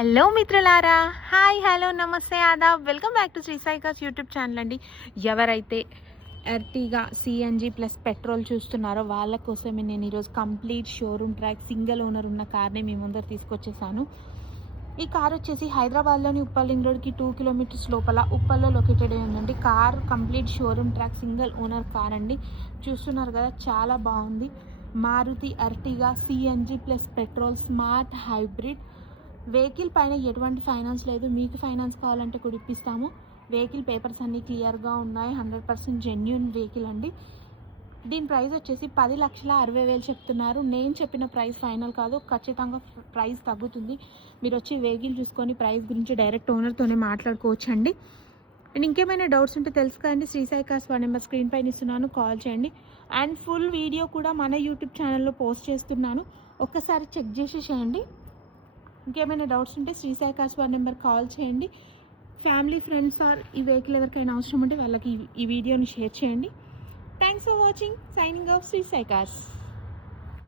Hello మిత్రులారా, hi, hello, నమస్తే, ఆదాబ్. Welcome back to Sri Sai cars YouTube channel అండి. ఎవరైతే ఎర్టిగా సిఎన్జి ప్లస్ పెట్రోల్ చూస్తున్నారో వాళ్ళ కోసమే నేను ఈరోజు complete showroom track single owner ఉన్న కార్ని మీ ముందర తీసుకొచ్చేసాను. ఈ కార్ వచ్చేసి హైదరాబాద్లోని ఉప్పల్ రింగ్ రోడ్కి 2 కిలోమీటర్స్ లోపల ఉప్పల్లో లొకేటెడ్ అయి ఉందండి. Car complete showroom track single owner car అండి. చూస్తున్నారు కదా, చాలా బాగుంది. Maruti Ertiga CNG plus petrol smart hybrid vehicle పైన ఎటువంటి ఫైనాన్స్ లేదు. మీకు ఫైనాన్స్ కావాలంటే కూడా ఇప్పిస్తాము. వెహికల్ పేపర్స్ అన్నీ క్లియర్గా ఉన్నాయి. 100% జెన్యూన్ వెహికల్ అండి. దీని ప్రైస్ వచ్చేసి 10,60,000 చెప్తున్నారు. నేను చెప్పిన ప్రైస్ ఫైనల్ కాదు, ఖచ్చితంగా ప్రైస్ తగ్గుతుంది. మీరు వచ్చి వెహికల్ చూసుకొని ప్రైస్ గురించి డైరెక్ట్ ఓనర్తోనే మాట్లాడుకోవచ్చు అండి. అండ్ ఇంకేమైనా డౌట్స్ ఉంటే తెలుసుకోండి. Sri Sai cars 1 number screen పైన ఇస్తున్నాను, కాల్ చేయండి. అండ్ ఫుల్ వీడియో కూడా మన యూట్యూబ్ ఛానల్లో పోస్ట్ చేస్తున్నాను, ఒక్కసారి చెక్ చేసేసేయండి. ఇంకేమైనా డౌట్స్ ఉంటే Sri Sai cars 1 number call చేయండి. ఫ్యామిలీ, ఫ్రెండ్స్ ఆర్ ఈ వెహికల్ ఎవరికైనా అవసరం ఉంటే వాళ్ళకి ఈ వీడియోని షేర్ చేయండి. Thanks for watching. Signing off Sri Sai cars.